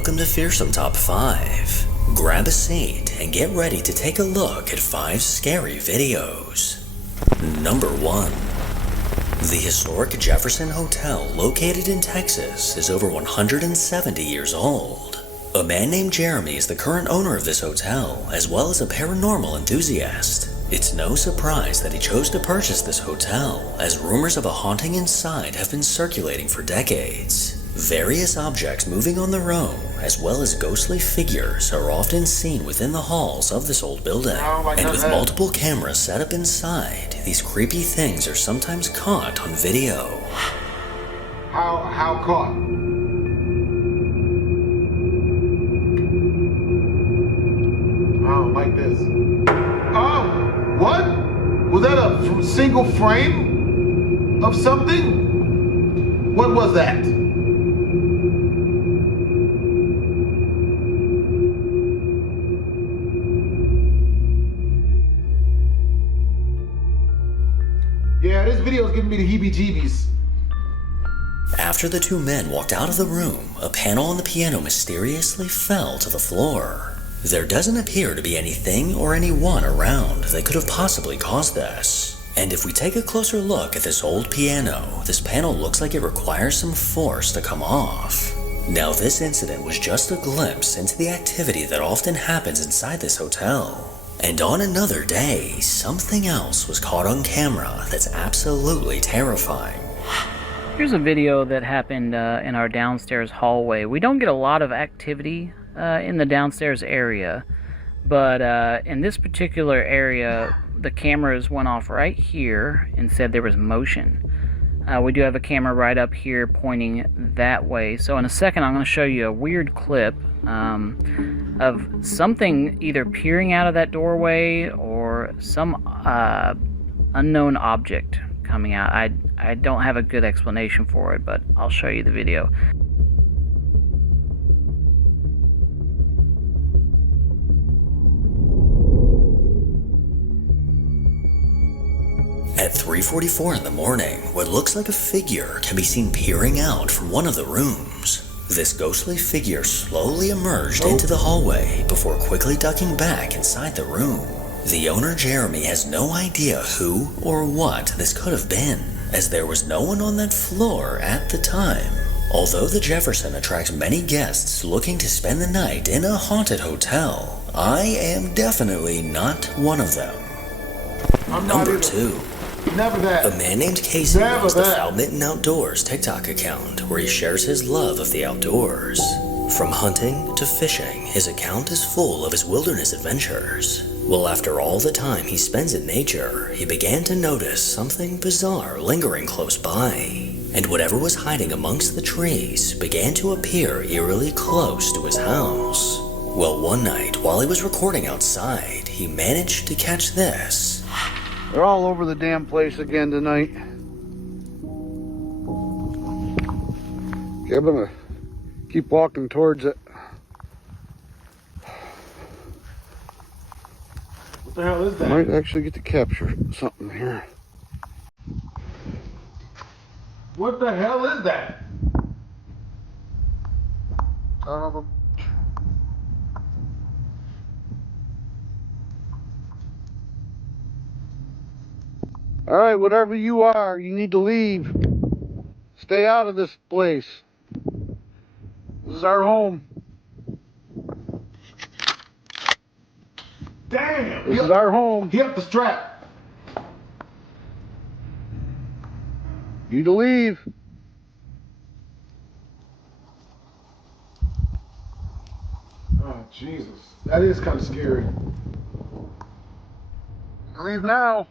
Welcome to Fearsome Top 5. Grab a seat and get ready to take a look at 5 scary videos. Number 1. The historic Jefferson Hotel located in Texas is over 170 years old. A man named Jeremy is the current owner of this hotel, as well as a paranormal enthusiast. It's no surprise that he chose to purchase this hotel, as rumors of a haunting inside have been circulating for decades. Various objects moving on their own, as well as ghostly figures, are often seen within the halls of this old building. And with multiple cameras set up inside, these creepy things are sometimes caught on video. How caught? I don't like this. Oh, what? Was that a single frame of something? What was that? Yeah, this video is giving me the heebie-jeebies. After the two men walked out of the room, a panel on the piano mysteriously fell to the floor. There doesn't appear to be anything or anyone around that could have possibly caused this. And if we take a closer look at this old piano, this panel looks like it requires some force to come off. Now, this incident was just a glimpse into the activity that often happens inside this hotel. And on another day, something else was caught on camera that's absolutely terrifying. Here's a video that happened in our downstairs hallway. We don't get a lot of activity in the downstairs area, but in this particular area, the cameras went off right here and said there was motion. We do have a camera right up here pointing that way. So in a second, I'm going to show you a weird clip of something either peering out of that doorway or some unknown object coming out. I don't have a good explanation for it, but I'll show you the video. At 3:44 in the morning, what looks like a figure can be seen peering out from one of the rooms. This ghostly figure slowly emerged into the hallway before quickly ducking back inside the room. The owner, Jeremy, has no idea who or what this could have been, as there was no one on that floor at the time. Although the Jefferson attracts many guests looking to spend the night in a haunted hotel, I am definitely not one of them. Number 2. Never that. A man named Casey runs the that. Foulmitten Outdoors TikTok account, where he shares his love of the outdoors. From hunting to fishing, his account is full of his wilderness adventures. Well, after all the time he spends in nature, he began to notice something bizarre lingering close by. And whatever was hiding amongst the trees began to appear eerily close to his house. Well, one night, while he was recording outside, he managed to catch this. They're all over the damn place again tonight. Okay, I'm gonna keep walking towards it. What the hell is that? Might actually get to capture something here. What the hell is that? Son of a... All right, whatever you are, you need to leave. Stay out of this place. This is our home. Damn! This is our home. He up the strap. You need to leave. Oh, Jesus. That is kind of scary. Leave now.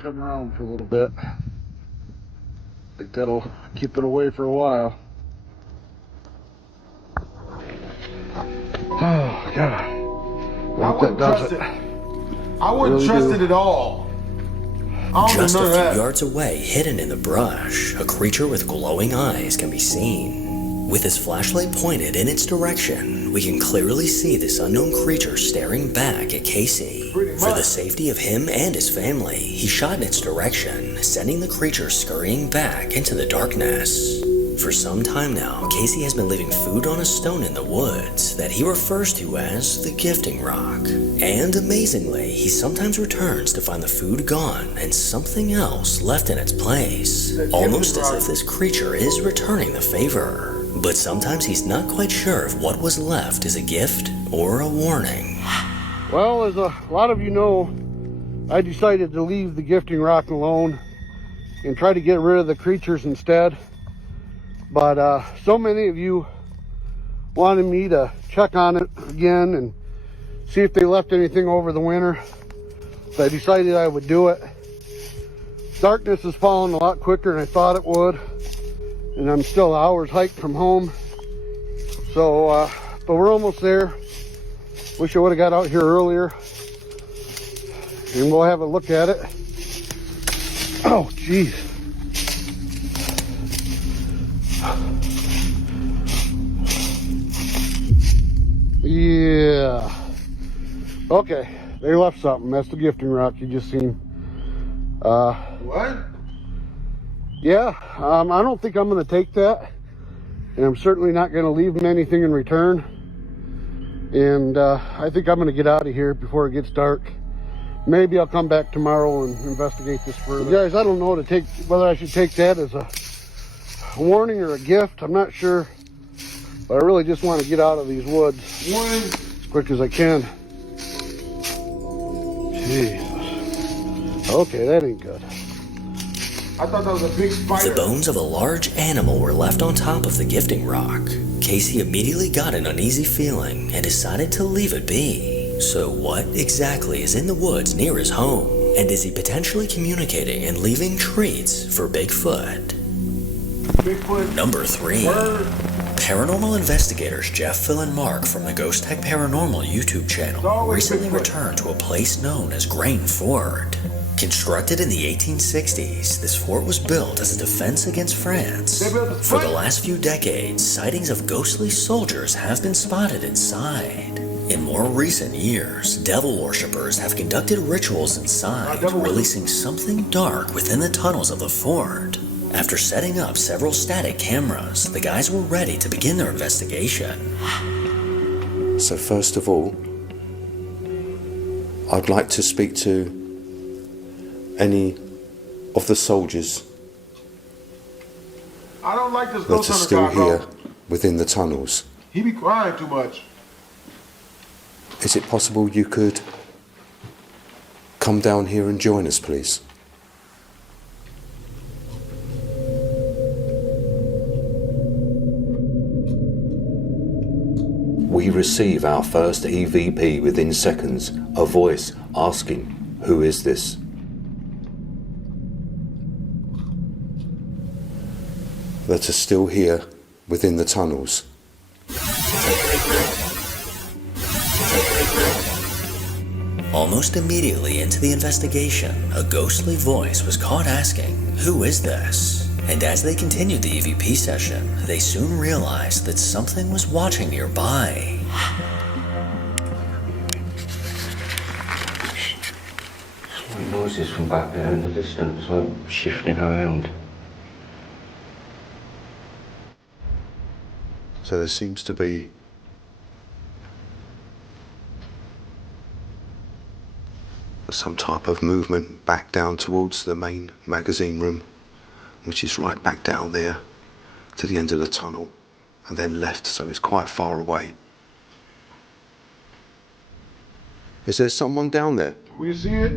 Come around for a little bit. I think that'll keep it away for a while. Oh, God. I wouldn't trust it. I wouldn't trust it at all. Just a few yards away, hidden in the brush, a creature with glowing eyes can be seen. With his flashlight pointed in its direction, we can clearly see this unknown creature staring back at Casey. For the safety of him and his family, he shot in its direction, sending the creature scurrying back into the darkness. For some time now, Casey has been leaving food on a stone in the woods that he refers to as the gifting rock. And amazingly, he sometimes returns to find the food gone and something else left in its place, almost as if this creature is returning the favor. But sometimes he's not quite sure if what was left is a gift or a warning. Well, as a lot of you know, I decided to leave the gifting rock alone and try to get rid of the creatures instead. But so many of you wanted me to check on it again and see if they left anything over the winter. So I decided I would do it. Darkness is falling a lot quicker than I thought it would. And I'm still hours hike from home. So, but we're almost there. Wish I would have got out here earlier. And we'll have a look at it. Oh, geez. Yeah. Okay, they left something. That's the gifting rock you just seen. What? Yeah, I don't think I'm going to take that. And I'm certainly not going to leave them anything in return. And I think I'm going to get out of here before it gets dark. Maybe I'll come back tomorrow and investigate this further. Guys, I don't know whether I should take that as a warning or a gift. I'm not sure. But I really just want to get out of these woods as quick as I can. Jesus. Okay, that ain't good. I thought that was a big spider. The bones of a large animal were left on top of the gifting rock. Casey immediately got an uneasy feeling and decided to leave it be. So what exactly is in the woods near his home? And is he potentially communicating and leaving treats for Bigfoot? Number 3. Paranormal investigators Jeff, Phil, and Mark from the Ghost Tech Paranormal YouTube channel recently returned to a place known as Grain Fort. Constructed in the 1860s, this fort was built as a defense against France. For the last few decades, sightings of ghostly soldiers have been spotted inside. In more recent years, devil worshippers have conducted rituals inside, releasing something dark within the tunnels of the fort. After setting up several static cameras, the guys were ready to begin their investigation. So first of all, I'd like to speak to any of the soldiers I don't like this that ghost are hunter still guy, here bro. within the tunnels. He be crying too much. Is it possible you could come down here and join us, please? We receive our first EVP within seconds, a voice asking, "Who is this?" That are still here within the tunnels. Almost immediately into the investigation, a ghostly voice was caught asking, "Who is this?" And as they continued the EVP session, they soon realized that something was watching nearby. Noises from back there in the distance, like shifting around. So there seems to be some type of movement back down towards the main magazine room, which is right back down there to the end of the tunnel, and then left, so it's quite far away. Is there someone down there? Will you see it?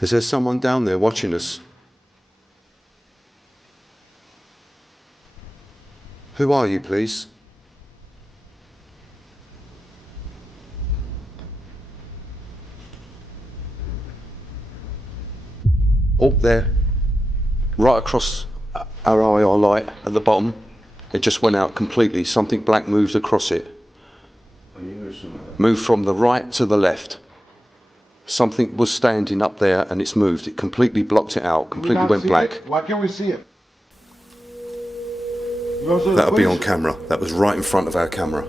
Is there someone down there watching us? Who are you, please? Up there, right across our IR light at the bottom. It just went out completely. Something black moved across it. Moved from the right to the left. Something was standing up there and it's moved. It completely blocked it out, completely went black. Why can't we see it? That'll be on camera. That was right in front of our camera.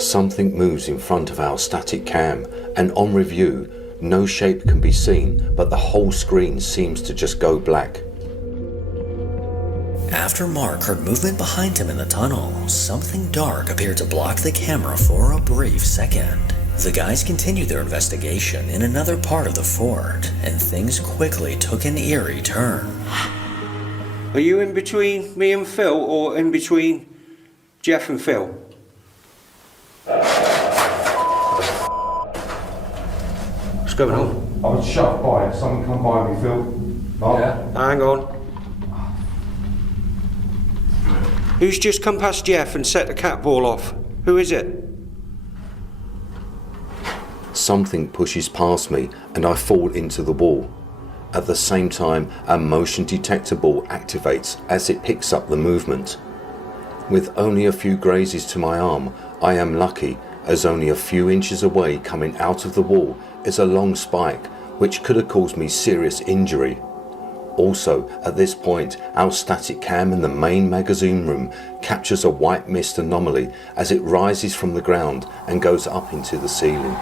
Something moves in front of our static cam, and on review, no shape can be seen, but the whole screen seems to just go black. After Mark heard movement behind him in the tunnel, something dark appeared to block the camera for a brief second. The guys continued their investigation in another part of the fort, and things quickly took an eerie turn. Are you in between me and Phil, or in between Jeff and Phil? What's going on? I was shoved by it. Someone come by me, Phil. Mark? Yeah. Hang on. Who's just come past Jeff and set the cat ball off? Who is it? Something pushes past me and I fall into the wall. At the same time, a motion detector ball activates as it picks up the movement. With only a few grazes to my arm, I am lucky, as only a few inches away coming out of the wall is a long spike which could have caused me serious injury. Also, at this point, our static cam in the main magazine room captures a white mist anomaly as it rises from the ground and goes up into the ceiling.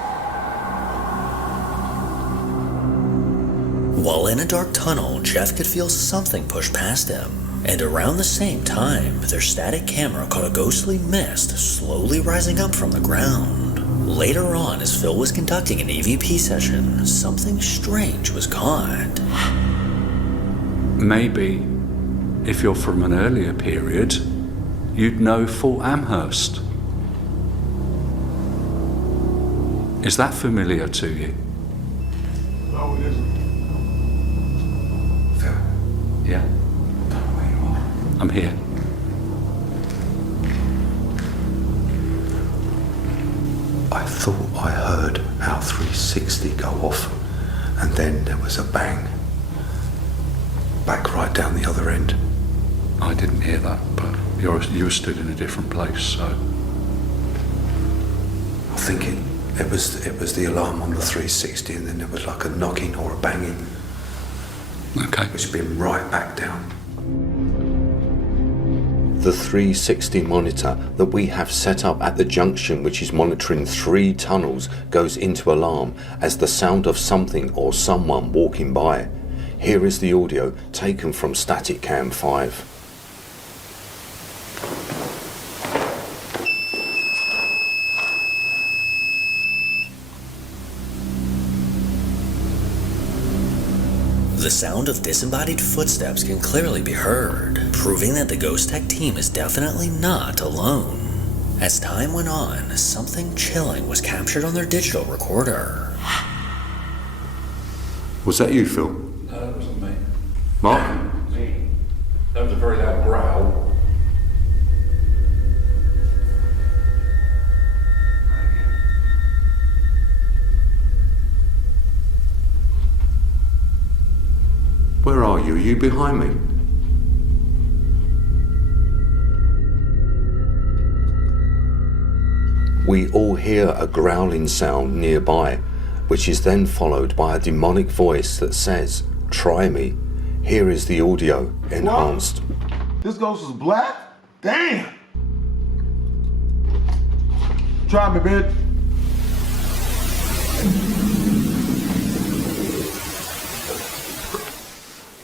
While in a dark tunnel, Jeff could feel something push past him. And around the same time, their static camera caught a ghostly mist slowly rising up from the ground. Later on, as Phil was conducting an EVP session, something strange was caught. Maybe, if you're from an earlier period, you'd know Fort Amherst. Is that familiar to you? No, it isn't. Phil? Yeah? I don't know where you are. I'm here. I thought I heard our 360 go off, and then there was a bang. Back right down the other end. I didn't hear that, but you were stood in a different place, so... I think it was the alarm on the 360, and then there was like a knocking or a banging. Okay. Which been right back down. The 360 monitor that we have set up at the junction, which is monitoring 3 tunnels, goes into alarm as the sound of something or someone walking by. Here is the audio taken from Static Cam 5. The sound of disembodied footsteps can clearly be heard, proving that the Ghost Tech team is definitely not alone. As time went on, something chilling was captured on their digital recorder. Was that you, Phil? No, that wasn't me. Mark? That was a very loud growl. Where are you? Are you behind me? We all hear a growling sound nearby, which is then followed by a demonic voice that says, "Try me." Here is the audio, enhanced. What? This ghost is black? Damn! Try me, bitch.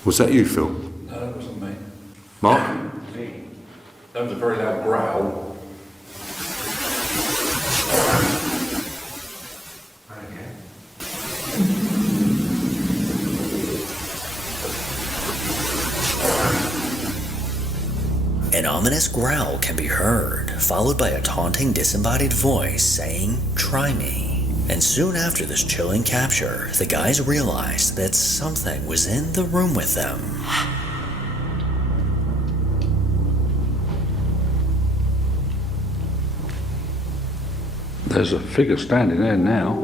Was that you, Phil? No, that wasn't me. Mark? That was a very loud growl. An ominous growl can be heard, followed by a taunting disembodied voice saying, "Try me." And soon after this chilling capture, the guys realized that something was in the room with them. There's a figure standing there now.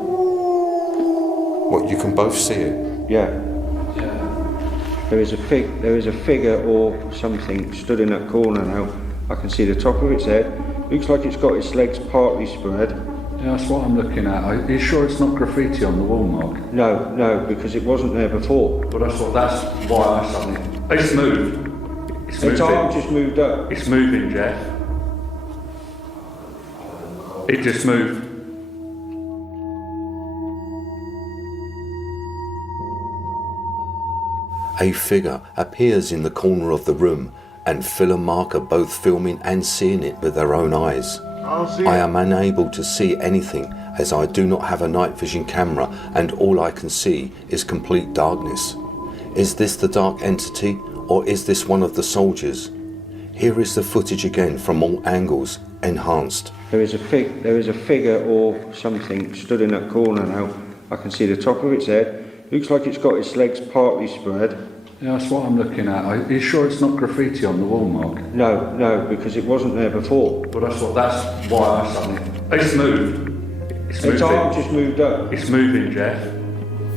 What, you can both see it? Yeah. There is a figure or something stood in that corner now. I can see the top of its head, Looks like it's got its legs partly spread. Yeah, that's what I'm looking at. Are you sure it's not graffiti on the wall, Mark? No, because it wasn't there before. But that's why I suddenly... It's moved. Its arm just moved up. It's moving, Jeff. It just moved. A figure appears in the corner of the room, and Phil and Mark are both filming and seeing it with their own eyes. I am unable to see anything as I do not have a night vision camera, and all I can see is complete darkness. Is this the dark entity, or is this one of the soldiers? Here is the footage again from all angles, enhanced. There is a figure or something stood in that corner now. I can see the top of its head. Looks like it's got its legs partly spread. Yeah, that's what I'm looking at. Are you sure it's not graffiti on the wall, Mark? No, because it wasn't there before. But that's why I suddenly... It's moved. Its arm just moved up. It's moving, Jeff.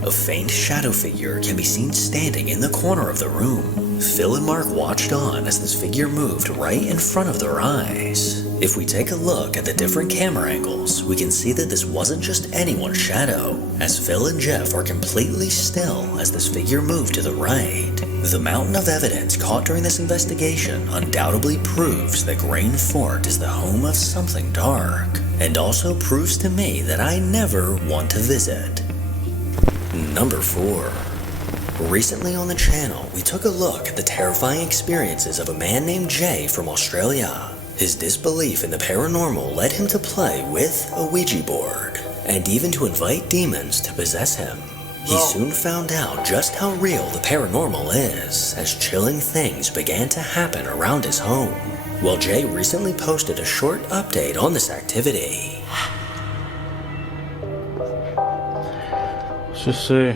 A faint shadow figure can be seen standing in the corner of the room. Phil and Mark watched on as this figure moved right in front of their eyes. If we take a look at the different camera angles, we can see that this wasn't just anyone's shadow, as Phil and Jeff are completely still as this figure moved to the right. The mountain of evidence caught during this investigation undoubtedly proves that Grain Fort is the home of something dark, and also proves to me that I never want to visit. Number 4. Recently on the channel, we took a look at the terrifying experiences of a man named Jay from Australia. His disbelief in the paranormal led him to play with a Ouija board, and even to invite demons to possess him. He soon found out just how real the paranormal is, as chilling things began to happen around his home. Well, Jay recently posted a short update on this activity. Let's just see.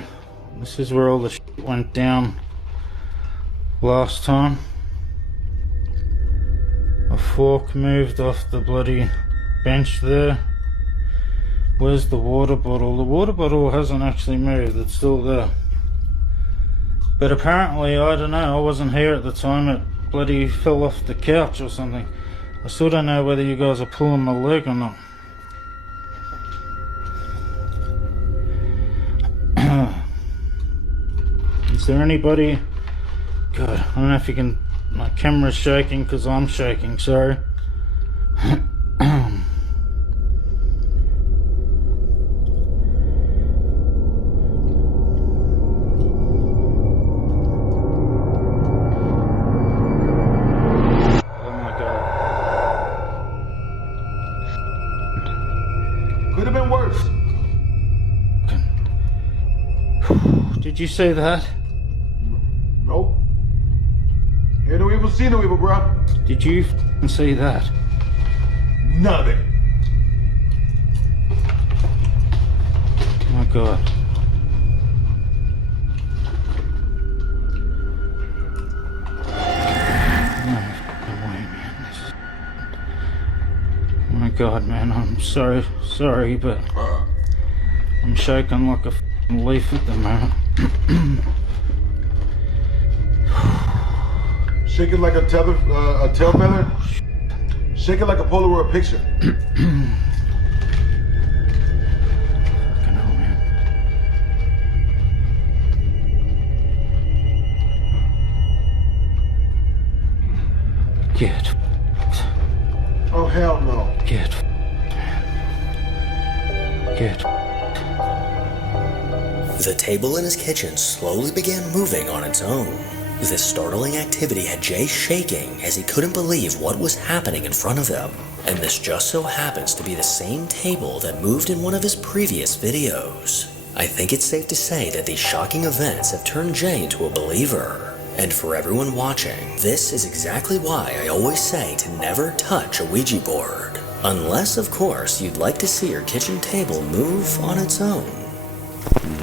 This is where all the shit went down last time. A fork moved off the bloody bench there. Where's the water bottle? The water bottle hasn't actually moved, it's still there. But apparently, I don't know, I wasn't here at the time, it bloody fell off the couch or something. I still don't know whether you guys are pulling my leg or not. Is there anybody? God, I don't know if you can. My camera's shaking because I'm shaking, sorry. Oh my God. Could have been worse. Did you see that? Nope. Hear no evil, see no evil, bro. Did you f***ing see that? Nothing. Oh my God. No f***ing way, man. This is... Oh my God, man. I'm sorry, but I'm shaking like a f***ing leaf at the moment. Shake it like a tail feather. Shake it like a Polaroid picture. Fucking hell, man. Get Oh hell no. Get The table in his kitchen slowly began moving on its own. This startling activity had Jay shaking as he couldn't believe what was happening in front of him. And this just so happens to be the same table that moved in one of his previous videos. I think it's safe to say that these shocking events have turned Jay into a believer. And for everyone watching, this is exactly why I always say to never touch a Ouija board. Unless, of course, you'd like to see your kitchen table move on its own.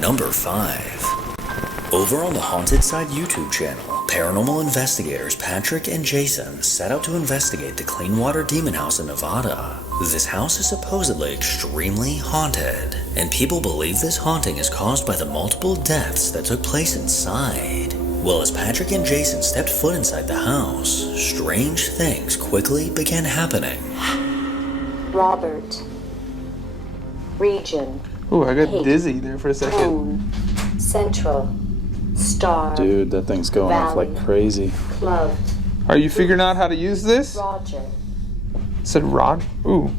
Number 5. Over on the Haunted Side YouTube channel, paranormal investigators Patrick and Jason set out to investigate the Cleanwater Demon House in Nevada. This house is supposedly extremely haunted, and people believe this haunting is caused by the multiple deaths that took place inside. Well, as Patrick and Jason stepped foot inside the house, strange things quickly began happening. Robert. Region. Ooh, I got Hate. dizzy there for a second. Tone. Central. Star. Dude, that thing's going off like crazy. Club. Are you figuring out how to use this? Roger. It said Rod. Ooh.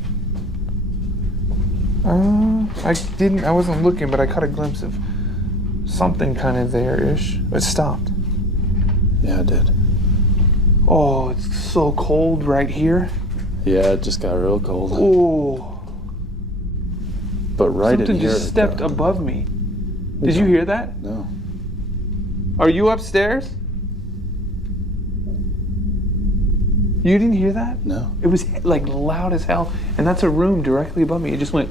I wasn't looking, but I caught a glimpse of something kind of there-ish. It stopped. Yeah, it did. Oh, it's so cold right here. Yeah, it just got real cold. Ooh. But right Something in here. just stepped above me. Did you hear that? No. Are you upstairs? You didn't hear that? No. It was like loud as hell, and that's a room directly above me. It just went.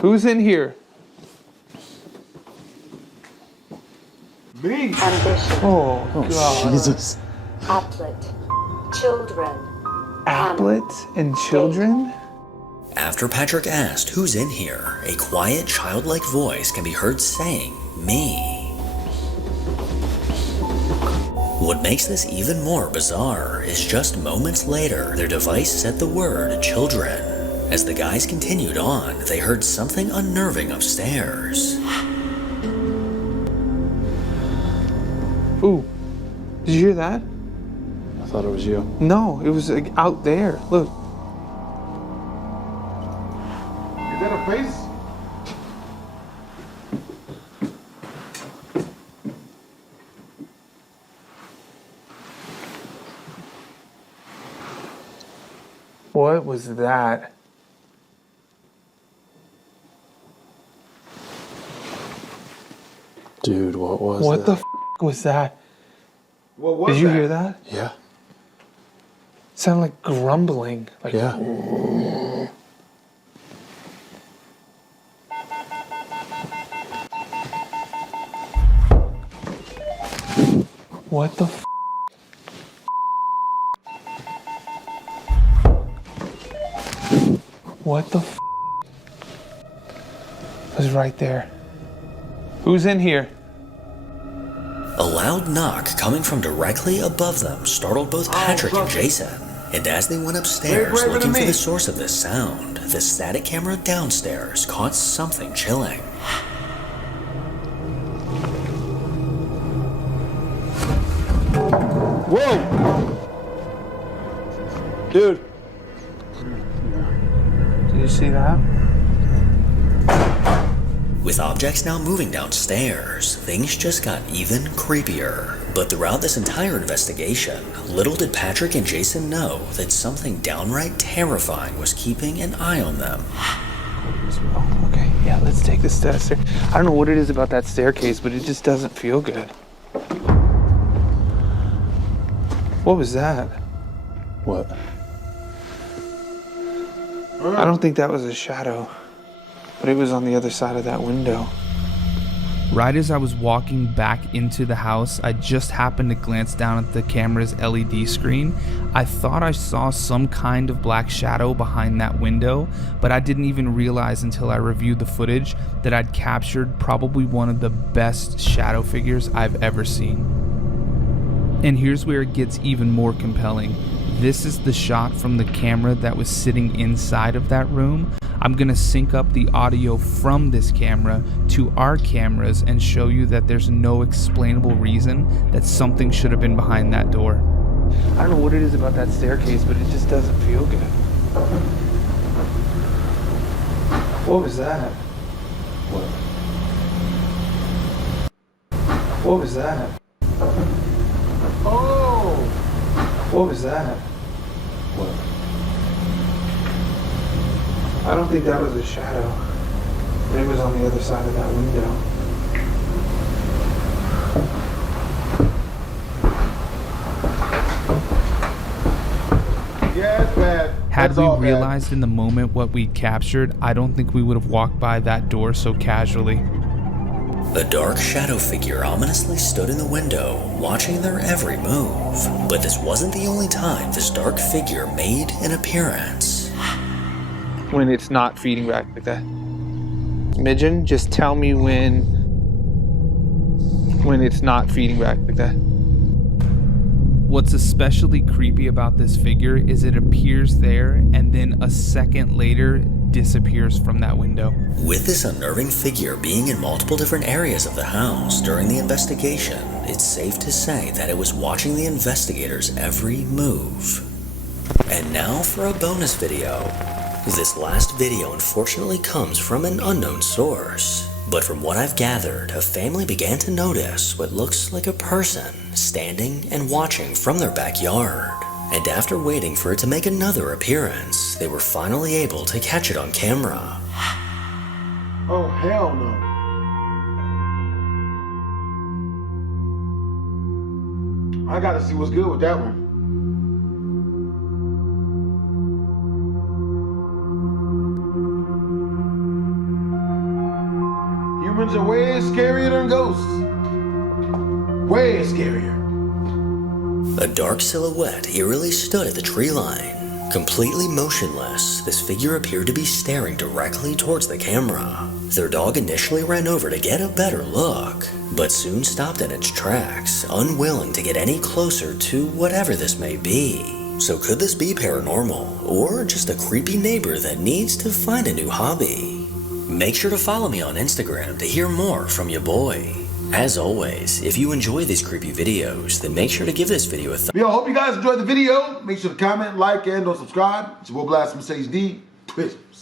Who's in here? Me. Ambition. Oh, God. Jesus. Applet. Children. Applet and children? After Patrick asked who's in here, a quiet, childlike voice can be heard saying, "Me." What makes this even more bizarre is just moments later, their device said the word "children." As the guys continued on, they heard something unnerving upstairs. Ooh. Did you hear that? I thought it was you. No, it was like out there. Look. Is that a face? What was that? Dude, what was What that? the was that? What was Did you that? hear that? Yeah. It sounded like grumbling. Like, Yeah. What the What the It was right there. Who's in here? A loud knock coming from directly above them startled both Patrick and Jason. And as they went upstairs Wait, looking for me. the source of this sound, the static camera downstairs caught something chilling. Whoa! Dude. Did you see that? With objects now moving downstairs, things just got even creepier. But throughout this entire investigation, little did Patrick and Jason know that something downright terrifying was keeping an eye on them. Okay, yeah, let's take the stairs. I don't know what it is about that staircase, but it just doesn't feel good. What was that? What? I don't think that was a shadow, but it was on the other side of that window. Right as I was walking back into the house, I just happened to glance down at the camera's LED screen. I thought I saw some kind of black shadow behind that window, but I didn't even realize until I reviewed the footage that I'd captured probably one of the best shadow figures I've ever seen. And here's where it gets even more compelling. This is the shot from the camera that was sitting inside of that room. I'm gonna sync up the audio from this camera to our cameras and show you that there's no explainable reason that something should have been behind that door. I don't know what it is about that staircase, but it just doesn't feel good. What was that? What was that? Oh! What was that? I don't think that was a shadow. It was on the other side of that window. Yeah, it's bad. Had That's we all bad. realized in the moment what we captured, I don't think we would have walked by that door so casually. A dark shadow figure ominously stood in the window, watching their every move. But this wasn't the only time this dark figure made an appearance. When it's not feeding back like that. Midgen, just tell me when it's not feeding back like that. What's especially creepy about this figure is it appears there and then a second later disappears from that window. With this unnerving figure being in multiple different areas of the house during the investigation, it's safe to say that it was watching the investigators' every move. And now for a bonus video. This last video unfortunately comes from an unknown source, but from what I've gathered, a family began to notice what looks like a person standing and watching from their backyard. And after waiting for it to make another appearance, they were finally able to catch it on camera. Oh, hell no. I gotta see what's good with that one. Humans are way scarier than ghosts. Way scarier. A dark silhouette eerily stood at the tree line. Completely motionless, this figure appeared to be staring directly towards the camera. Their dog initially ran over to get a better look, but soon stopped in its tracks, unwilling to get any closer to whatever this may be. So could this be paranormal, or just a creepy neighbor that needs to find a new hobby? Make sure to follow me on Instagram to hear more from your boy. As always, if you enjoy these creepy videos, then make sure to give this video a thumbs up. Yo, hope you guys enjoyed the video. Make sure to comment, like, and or subscribe. It's your boy BlastphamousHD. Twist.